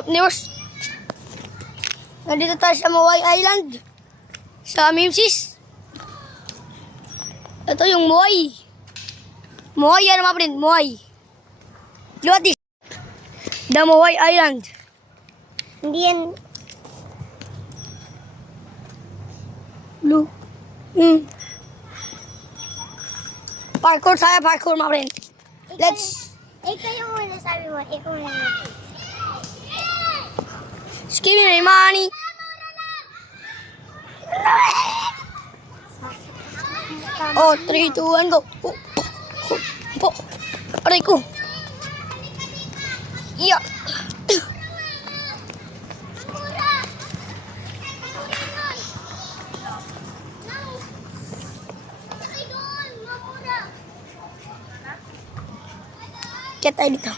What's up, News? Nandito tayo sa Moai Island. Sa Mimsis. Ito yung Moai. Moai, ano mga friend? Moai. Look at this. The Moai Island. Hindi yan. Blue. Parkour tayo, parkour mga friend. Let's... Ikaw yung muna sabi mo. Ikaw muna. Just give me money. Oh, 3, 2, 1, go. Oh, aray ko. Yeah. Kaya tayo dito.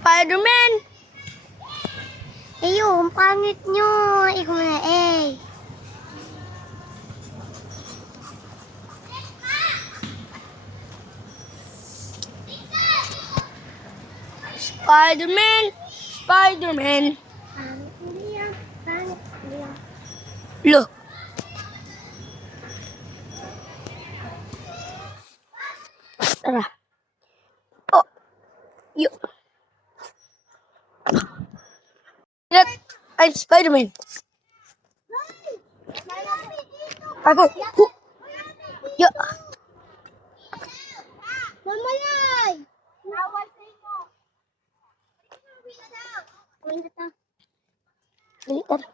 Spider-Man! Ayun, pangit nyo. Ikaw muna, eh. Spider-Man! Spider-Man! Pangit hindi yan. Pangit hindi yan. Look. Tara. Oh. Yo. Look. I'm Spider-Man. Ako. Yo. Mamalay! Nawal sa inyo. Kuwin na ta. Dali, tara.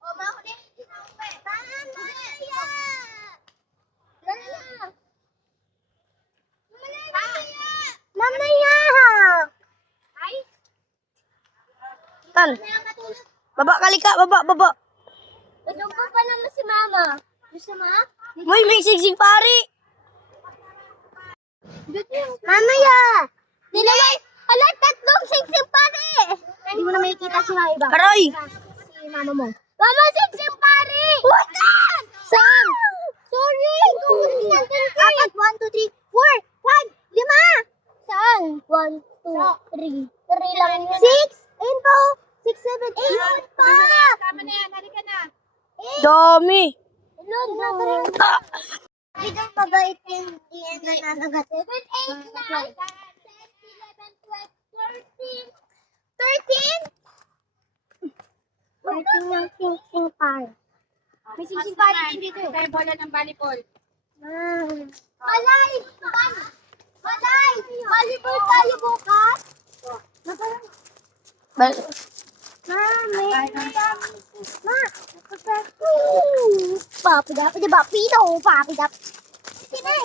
O, mako din. Mamaya! Dali na. Mamaya! Ay? Tan. Baba, kalika. Baba, baba. Nagumpo pa naman si Mama. Gusto mo? May sigsig pari. Mamaya! Nilagay! Ala, tatlong singsing pare! Hindi mo na makikita si Mama iba. Aray. Si Mama mo. Mama, singsing pare! What? Saan? Sorry! Apat, 1, 2, 3, 4, 5, 5! Saan? 1, 2, 3. 3 lang yun. 6! Ayun po! 6, 7, 8 pa! Tama na yan, halika na. Dami. Ilan na ba? Bidang mabait yung diyan na nanagat. 7, 8, 9, 10, 11, 12, 13. 13? 13 yung sing-sing par. May sing-sing par din dito. Tayo bola ng volleyball. Malay! Malay! Volleyball tayo bukas? Mami! Ma! Papidap, papito, papidap. Sinay!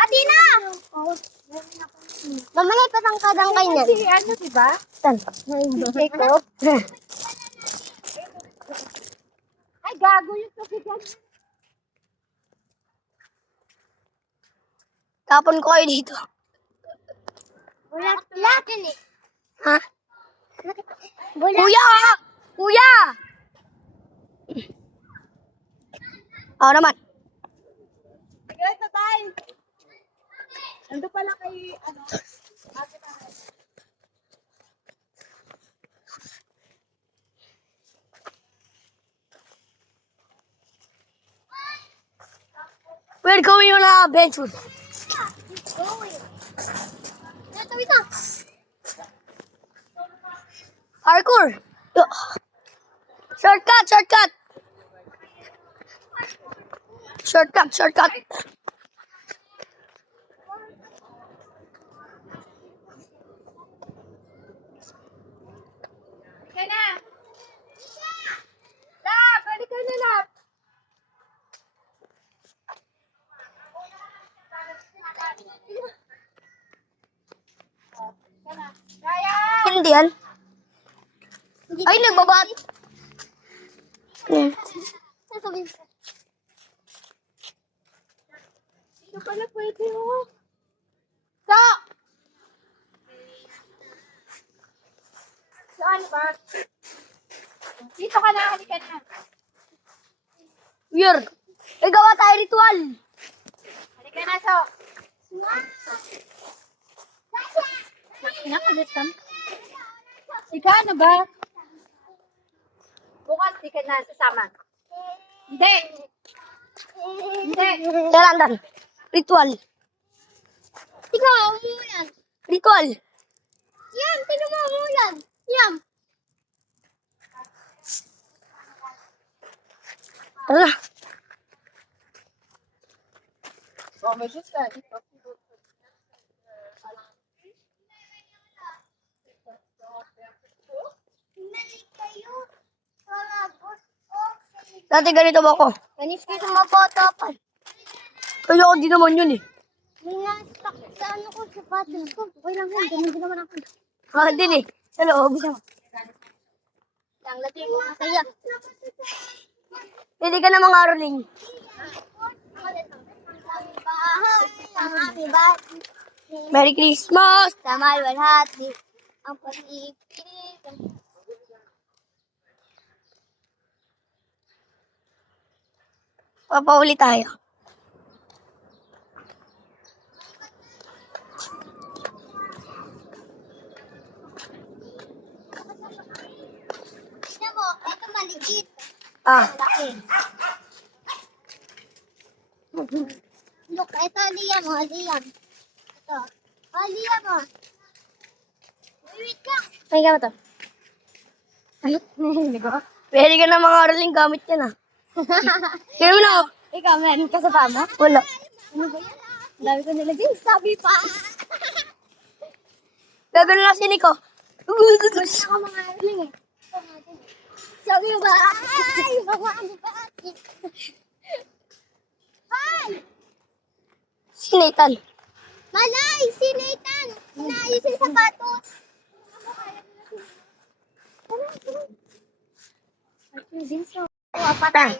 Atina! Mamalay pa tang kadang kayo Si ano, diba? Tan. Jacob? Ay, gago yung tukigan. Tapon ko kayo dito. Bulat yan eh. Ha? Bulat. Kuya! Kuya! Oo naman. Sige, tatay. Ando pala kay, ano, ate tayo. We're going on an adventure. Ito, ito. Parkour. Shortcut, shortcut. Shortcut, shortcut. Halika na. Lap, halika na, Lap. Kaya! Hindi yan. Ay, nagbabat. Dito pala pwede, oh. So! Saan ba? Dito ka na, halika na. Weird. Ay, gawa tayo ritual. Halika na, so. Nakulit ka. Ika, ano ba? Bukas, di ka na sasama. Hindi. Hindi. Kailangan. Ritual. Ikaw, umulan. Ritual. Yan, tingnan mo, umulan. Yan. Tara. Oh, may shoes ka. Nalik kayo. Dati ganito ba ako? Manis ka sa maboto pa. Kaya ako di naman yun eh. May na-stuck sa ano ko, sa pattern ko. Okay lang yan, ganun din naman ako. Ah, din eh. Sa loob. Ang lati mo na kaya. Hindi ka na mga aroling. Happy birthday. Merry Christmas! Sa malwalhati. Ang pag-ibig. Papauli tayo. Tignan mo, ito maliit. Ah, Laki. Look, ito Liam, oh, Liam. Ito. Oh, Liam, oh. Wait lang. ay ka ba to? Hindi ko. Pwede ka na mga aroling gamit yan ah. Kaya mo na ako. Ikaw, meron ka sa tama? Wala. Ano ba yan? Ang dami ko nilagay. Sabi pa. Gagano lang si Nico. Ako mga aling eh. Sabi ba? Ay, mga ano ba? Hi! Si Nathan. Malay! Si Nathan! Naayos yung sapatos. Tang.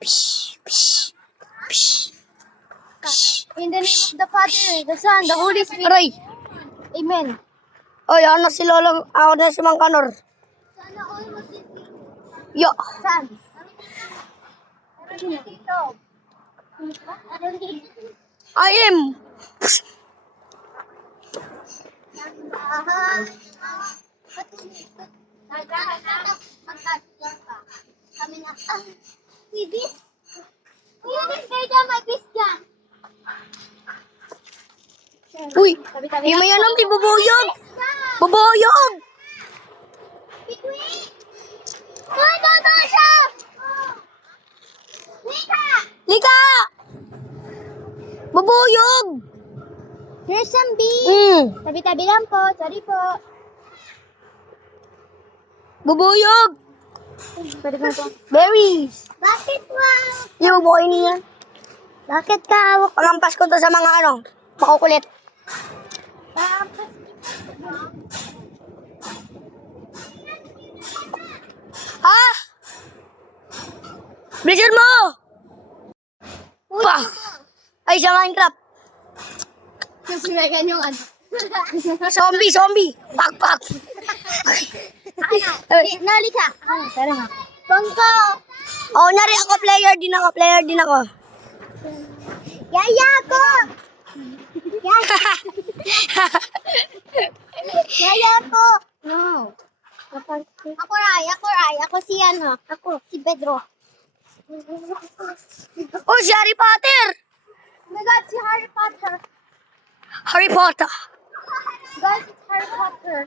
Psh, psh, psh. In the name of the Father, the Son, the Holy Spirit. Aray! Amen. Oy, ano si Lolong, ako na si Mang Kanor. Sana all masisip. Yo! San? Dito. Ano dito? I am! Kami na. Bibis? Bibis kayo dyan, may bis dyan. Uy! Yung may alam, di bubuyog! Bubuyog! Bigwi! Uy, dodo siya! Nika! Lika! Bubuyog! Here's some bees. Mm. Tabi-tabi lang po. Sorry po. Bubuyog! Pwede ko po. Berries! Bakit wow? Yung buhay niya. Bakit ka hawak? Pangampas ko to sa mga ano, makukulit. Ha? Blizzard mo! Pa! Ay, sa Minecraft. Kasi may yung ano. Zombie, zombie! Pak, pak! Nali ka. Tara nga. Bangko. Oh, nari ako, player din ako. Yaya ko. Yaya ko. No. Ako Ray. Ako si ano. Ako si Pedro. Oh, si Harry Potter! Oh my God, si Harry Potter. Harry Potter. Guys, it's Harry Potter.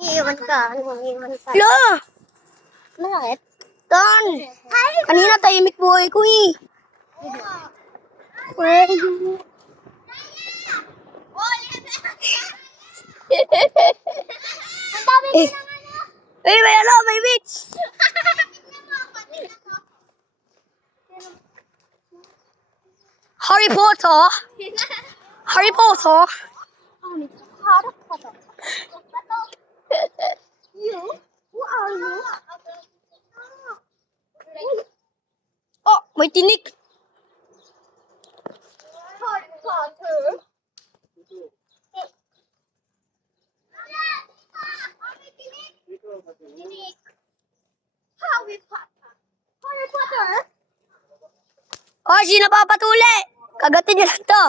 Iiwan ka. Iiwan ka. Lo! Bakit? Tan! Kanina tahimik buhay ko eh. Ang dami Eh. ng ano. Uy, may ano, may witch! Harry Potter? Harry Potter? Harap ka to. You? Who are you? Oh, may tinik. Harry Potter. Tinik. Hoy, sino papatuli? Kagatin niyo lang to.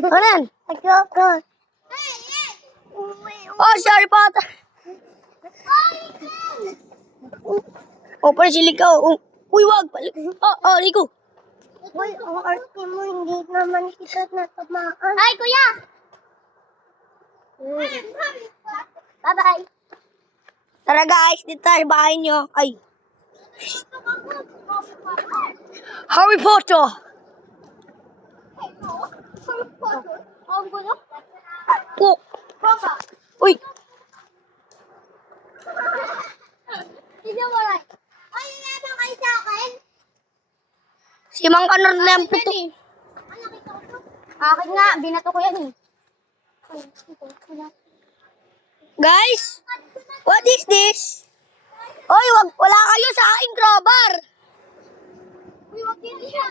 Ano yan? Oh, si Harry Potter. Oh, pala si Likaw. Oh, uy, wag. Ligo. Uy, ang arte mo, hindi naman kita natamaan. Ay, kuya! Bye-bye. Tara guys, dito tayo bahay niyo. Ay. Harry Potter. Ang gulo? Oh. Uy. Tignan mo lang. Ay, naman kayo sa akin? Si Mang Kanor na yung puto. Akin nga, binato ko yan eh. Guys, what is this? Oy, wala kayo sa aking crowbar. Uy, wag din siya.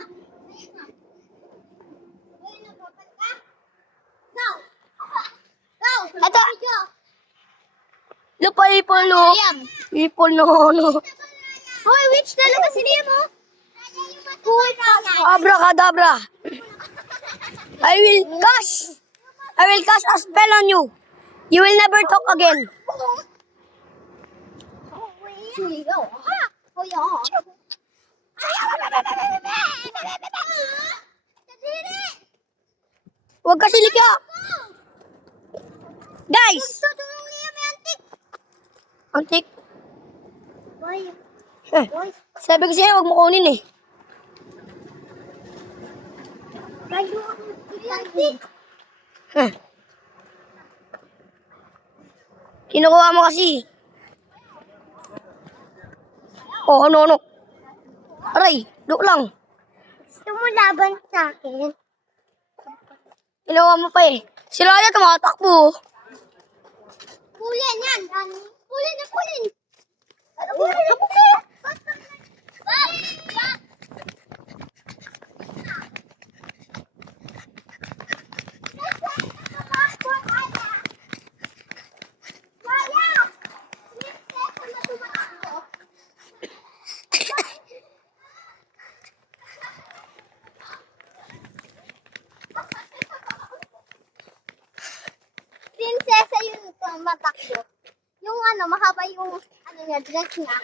Go! Go! Ito. Lupa ipol no. Ipol no. Hoy, which talaga si Liam mo? Abracadabra. I will cast a spell on you. You will never talk again. Huwag kasi likya. Guys! Antik. Sabi ko sa'yo, huwag mo kunin eh. Kinukuha mo kasi. Oh, ano. Aray, duk lang. Gusto mo laban sa akin? Kinukuha mo pa eh. Sila kaya tumatakbo. Pulin yan, Dani. Pulin. Prinsesa yun ito, matakbo. Yung mahaba yung niya, dress niya.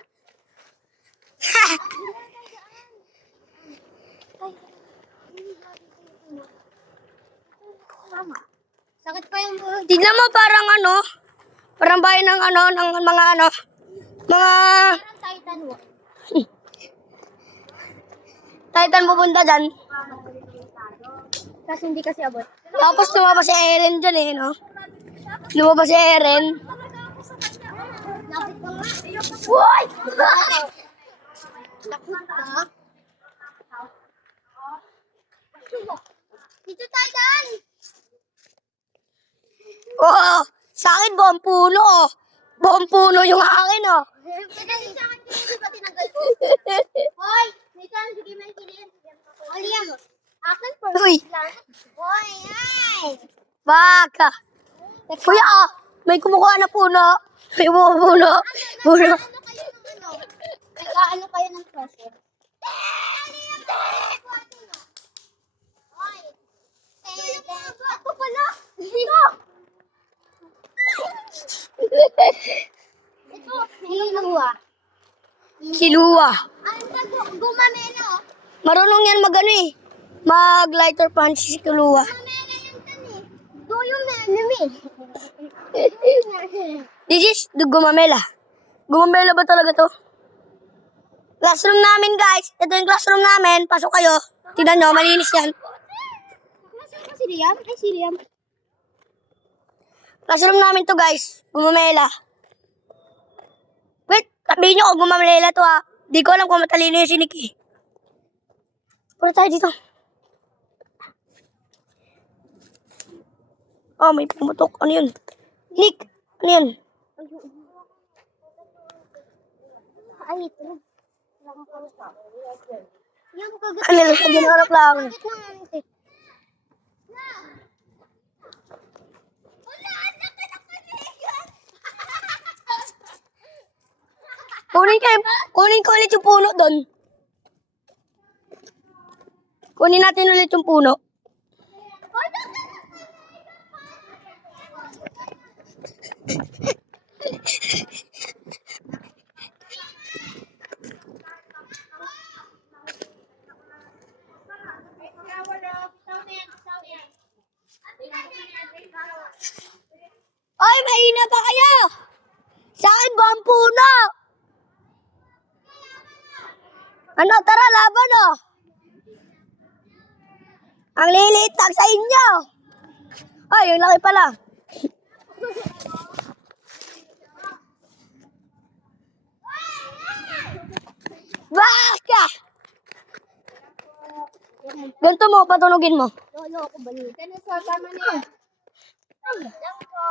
Tama. Sakit pa yung buhok. Tignan mo parang bayan ng ng mga Parang Titan mo. Titan pupunta dyan. Kasi hindi kasi abot. Tapos lumabas si Eren dyan eh, no? Lumabas si Eren. Lapit ka nga. Uy! Lapit ka. Dito Titan! Oh, sa akin buong puno oh. Buong puno yung akin oh. Pinagin sa akin, hindi ba tinanggal ko? Hoy! Titan, sige man kilin. Aliyan mo. Akin for Uy. lang. Hoy, ay! Baka. Kuya oh, may kumukuha na puno. May buong puno. Puno. Nag-aano kayo ng pressure? Hoy! Ako pala! Dito! Ito, hiluwa. Kiluwa. Gumamela, oh. Marunong yan mag lighter punch si Kiluwa. Gumamela yan tan eh. Do yung enemy. This is the Gumamela. Gumamela ba talaga to? Classroom namin guys. Ito yung classroom namin. Pasok kayo. Tignan nyo, malinis yan. Nasaan ba si Liam? Ay, si Liam. Classroom namin to guys. Gumamela. Wait, sabihin nyo kung Gumamela to ha. Di ko alam kung matalino yung sinik eh. Puro tayo dito. Oh, may pumutok. Ano yun? Nick, ano yun? Ay, ito. Yung kagat. Ano yun? Ginarap lang. Kagat ng antik. Wala, anak ka ng kanigan. Kunin ko ulit yung puno doon. Kunin natin ulit yung puno. Ay, mahina pa kayo! Sa akin ba ang puno? Ano, tara, laban oh! Ang liliit lang sa inyo! Ay, yung laki pala. Baka! Ganito mo, patunogin mo. Lolo ako ba yun? Kaya sa tama na yan. Lang po.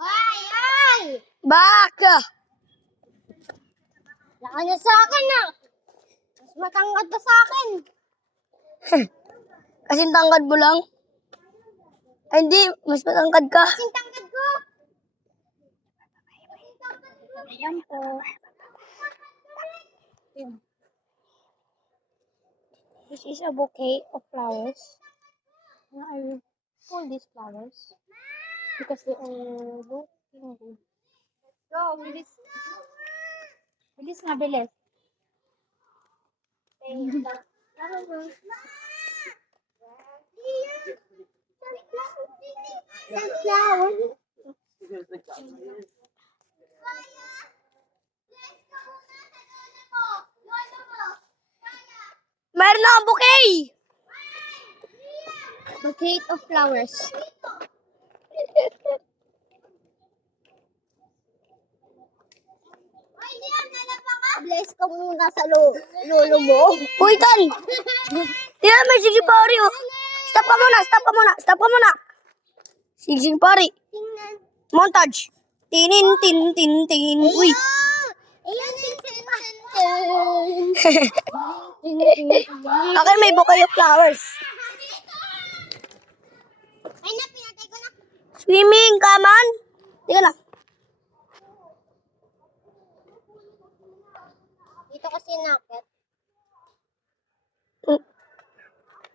Why? Ay! Baka! Laka niya sa akin na. Mas matangkad pa sa akin. Kasing tangkad mo lang. Ay, hindi. Mas matangkad ka. Kasing tangkad ko. Ayan po. This is a bouquet of flowers. I pull these flowers because they are looking good. Go, bilis. Bilis na, bilis. Sunflower. Mayroon na ang bouquet! Bouquet of flowers. Bless ka muna sa lolo mo. Uy, Tan! Yan, may sigsig pari oh. Stop ka muna, stop ka muna, stop ka muna. Sigsig pari. Tingnan. Montage. Tinin, tin, tin, tin. Uy. Ayan, Akin may bouquet of flowers. Ay na, pinatay ko na. Swimming, come on. Tika lang. Dito kasi nakit.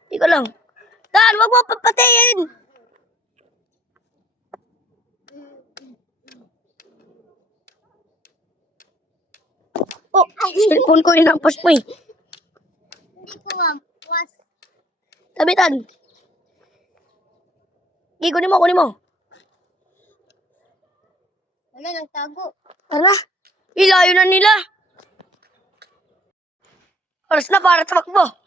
Tika lang. Tan, wag mo papatiin. Oh, cellphone ko inampas mo eh. Hindi ko nga. Was. Tabi, Tan. Okay, kunin mo, kunin mo. Wala, nagtago. Tara, ilayo na nila. Oras na para tumakbo.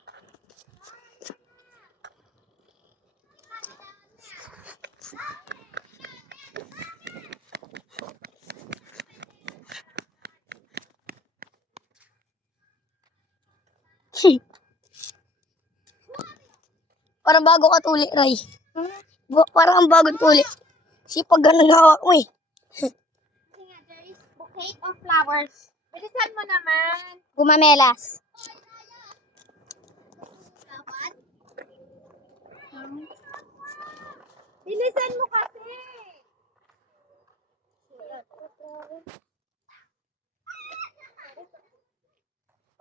Parang bago ka tuli, Ray. Parang ang bagong tuli. Sipag ganun hawak mo eh. There is bouquet of flowers. Bilisan mo naman. Gumamelas. Bilisan mo kasi.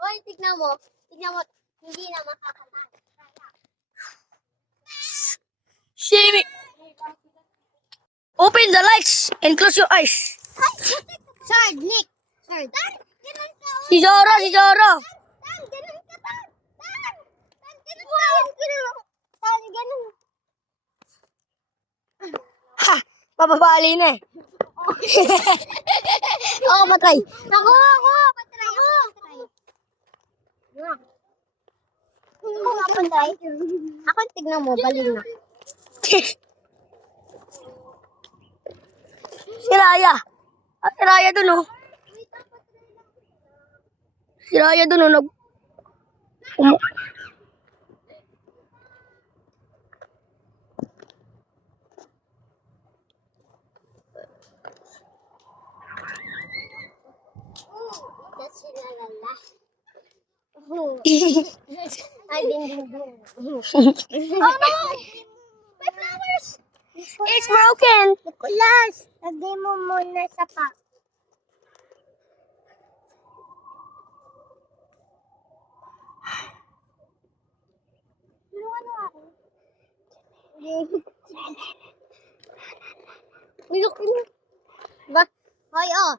Oy, tignan mo. Tignan mo. Hindi na makakanta. Shimmy. Open the lights and close your eyes. Sword, Nick. Sword. Tan, ganun ka. Si Zoro, si Zoro. Tan, ganun ka, Tan. Tan, ganun ka. Tan, ganun. Ha! Mababali na eh. Ako patay. Ako. Patry. Ako. Ako nga patay. Ako, tignan mo. Balik na. Si Raya. Ah, si Raya dun oh. Si Raya dun oh. That's la la la. Ay, ding. Oh no! May flowers! It's broken. Nicholas, lagay mo muna sa pa. Tulungan mo ako. Look. Ba? Hoy, oh.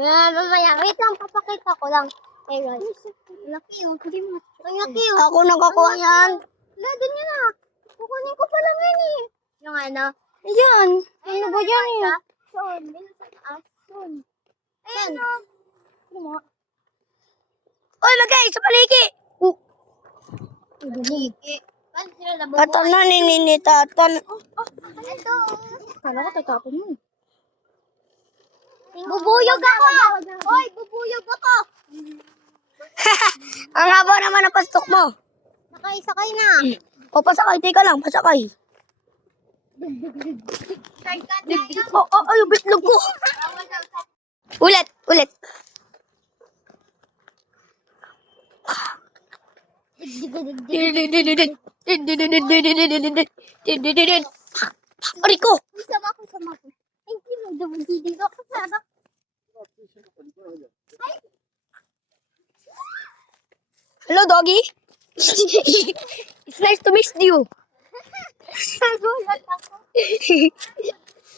Mamaya, wait lang, papakita ko lang. Hey, guys. Laki, oh. Ang laki, oh. Ako nakakuha yan. Wala, ganyan na. Kukunin ko pa lang yan, eh. Yung ano? Ayan. Ano ba yan, eh? Son. Sa taas. Son. Ayan, oh. Ano mo? Oy, magay, sa paliki. Buliki. Paano sila nabubuhay? Katan na nininitatan. Ano to? Kala ko tatapon mo. Bubuyog ako! Hoy, bubuyog ako! Ang haba naman ang pastok mo. Sakay na. O, pasakay. Teka lang, pasakay. Ay, bitlog ko. Ulit. Aray ko. Sama ko. Ay, hindi mo ako sana. Hello, doggy. It's nice to meet you. Nagulat ako.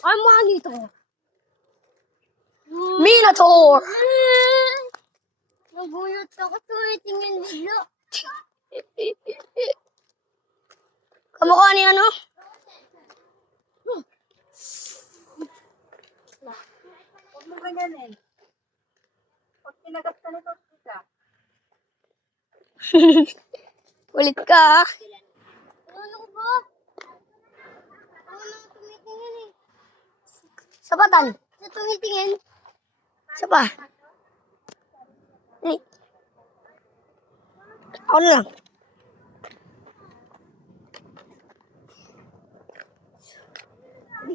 I'm Manito. Minotaur. Nagulat ako. Tumitingin bigla. Kamukha ni ano? Huwag mo ganyan eh. Pag tinagat ka nito, kita. Ulit ka, ha? Ano ko ba? Ano tumitingin eh? Sapatan. Sa tumitingin? Isa pa. Ni. Ako na lang. Kita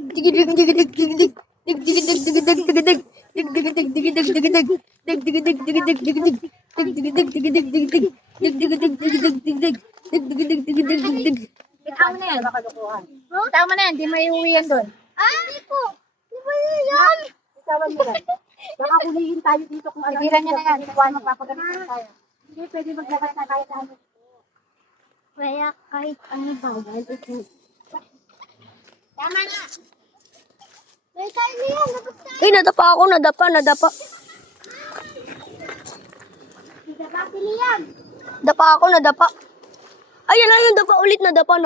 mo na yan. Kita mo na yan. Di mo iuwi yan doon. Hindi po. Di ba yan? Itawan mo lang. Baka hulihin tayo dito kung ano. Tigilan niya na yan. Ikuha magpapagalitan tayo. Hindi pwede maglakad na tayo sa ano. Kaya kahit ano bawal ito. Tama na. May tayo na yan. Labas tayo. Ay, nadapa ako. Nadapa. Diba pili yan? Dapa ako, nadapa. Ayan na yung dapa ulit. Nadapa.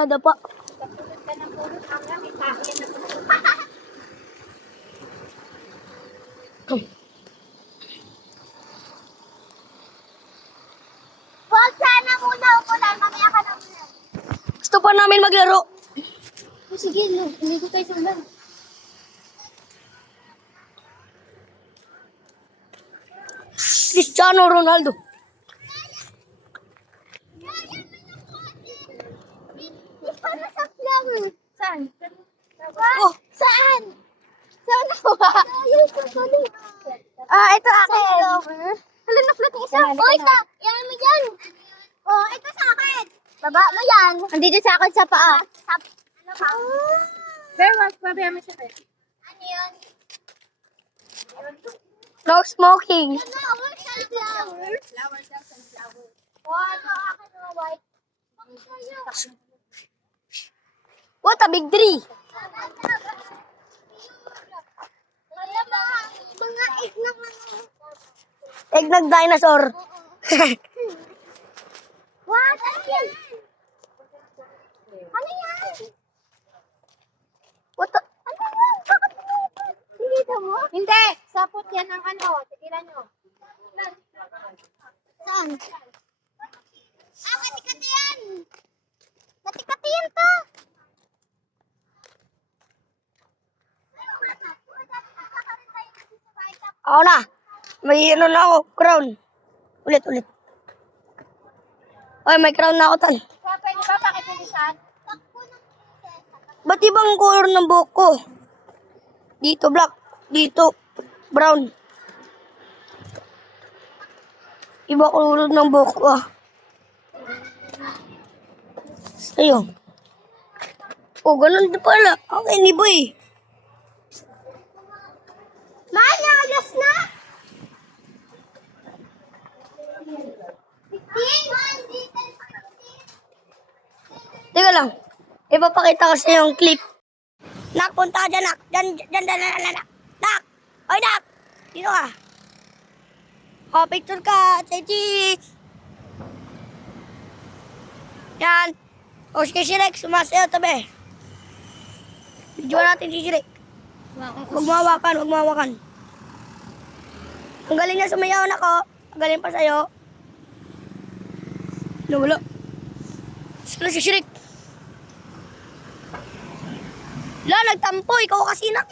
Huwag sana muna umulan. Mamaya ka na muna. Gusto pa namin maglaro. Sige, hindi ko tayo sundan. Cristiano Ronaldo. Para sa flower. Saan? Oh. Saan? Saan ako? Ayun, tuloy. Ito akin. Flower. Hala, na-float yung isa. Oh, isa. Yan mo yan. Oh, ito sa akin. Baba mo yan. Andito sa akin sa paa. Ano ba? Pero mas mabaya mo siya eh. Ano yun? No smoking. Ano? Sunflower. Flower daw, sunflower. Oh, ito akin na white. What a big tree. Kaya mga egg ng ano. Egg ng dinosaur. What? Ano yan? Ano yan? What the? Ano yan? Bakit ito? Sinita mo? Hindi! Sapot yan ng ano. Tigilan nyo. Saan? Kati-kati yan! Kati-kati yan to! Ako na. May ano na ako. Crown. Ulit. Ay, may crown na ako tan. Kaya pwede ba pakipilisan? Ba't ibang color ng buhok ko? Dito black. Dito brown. Iba kulot ng buhok ko ah. Sa'yo. Oh, ganun din pala. Okay, ni boy. Mahal na, alas na! 15? Teka lang. Ipapakita ko sa yung clip. Nak, punta ka dyan, nak. Dyan. Nak! Oy, nak! Dito ka. Oh, picture ka. Say cheese. Yan. O, si Shirek, sumasayaw tabi. Video natin si Shirek. Huwag mawakan. Ang galing na sumayaw na ko. Ang galing pa sa'yo. Nawala. Sila si Shirek. La, nagtampo. Ikaw kasi nak.